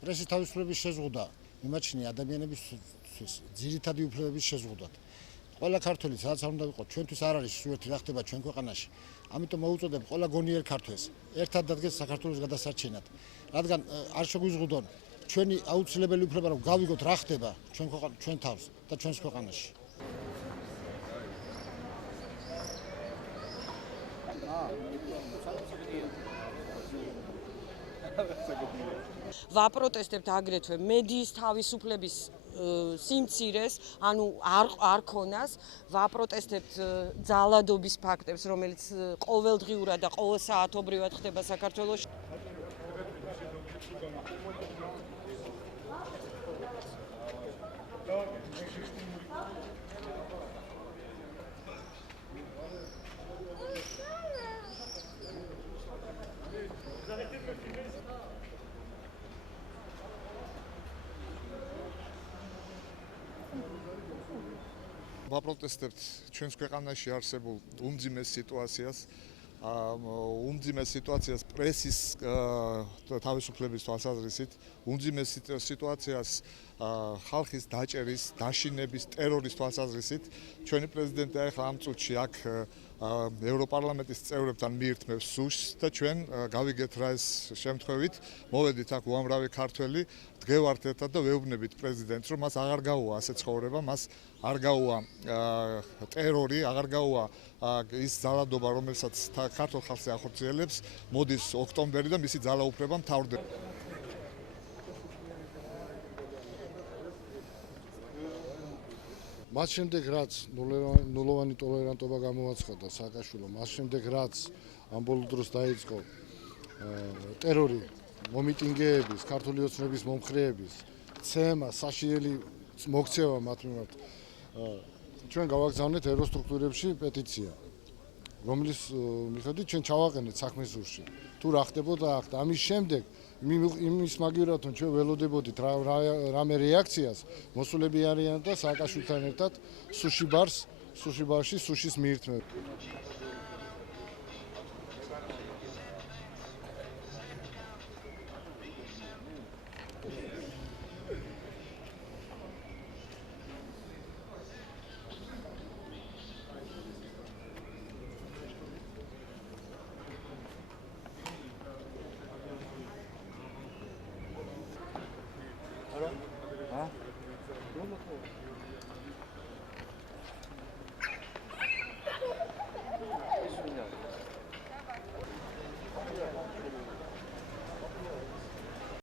პრესის თავისუფლების შეზღუდვა მიმაჩნია ადამიანებისთვის ძირითადი უფლებების შეზღუდვად. ყველა ქართველი სადაც არ უნდა ვიყოთ, ჩვენთვის არ არის სუერთი რა ხდება ჩვენ ქვეყანაში. ამიტომ მოუწოდებ ყველა გონიერ ქართველს ერთად დადგეს საქართველოს გადასარჩენად. რადგან არ შეგვიზღუდონ ჩვენი აუცილებელი უფლება რომ გავიგოთ რა ხდება ჩვენ თავს და ჩვენს ქვეყანაში. ვაპროტესტებთ აგრეთვე მედიის თავისუფლების სიმცირეს, ანუ არ ქონას, ვაპროტესტებთ ძალადობის ფაქტებს, რომელიც ყოველდღიურად და ყოველსაათობრივად ხდება საქართველოში. ვაპროტესტებთ ჩვენს ქვეყანაში არსებულ უმძიმეს სიტუაციას პრესის თავისუფლების თვალსაზრისით, უმძიმეს სიტუაციას ხალხის დაჭერის, დაშინების, ტერორის თვალსაზრისით. ჩვენი პრეზიდენტი ახლა ამ წუთში აქ ევროპარლამენტის წევრებთან მიირთმევს სუშს და ჩვენ გავიგეთ რა ეს შემთხვევით, მოვედით აქ უამრავი ქართველი, დგევართ ერთად და ვეუბნებით პრეზიდენტს, რომ მას აღარ გაუვა ასე ცხოვრება, მას არ გაუვა ტერორი, აღარ გაუვა ის ძალადობა, რომელსაც ქართულ ხალხს ახორციელებს, მოდის ოქტომბერი და მისი ძალაუფლება მთავრდება. მას შემდეგ რაც ნულოვანი ტოლერანტობა გამოაცხადა სააკაშვილომ, მას შემდეგ რაც ამ ბოლო დროს დაიწყო ტერორი, მომიტინგეების, ქართული ოცნების მომხრეების, ცემა, საშიელი მოქცევა მათ მიმართ, ჩვენ გავაგზავნეთ ევროსტრუქტურებში პეტიცია, რომლის მიხედვით ჩვენ ჩავაყენეთ საქმის ზურში. თუ რა ხდებოდა აქ და ამის შემდეგ იმის მაგივრად რომ ჩვენ ველოდებოდით რამე რეაქციას, მოსულები არიან და სააკაშვილთან ერთად სუში ბარში სუშის მიირთმევთ.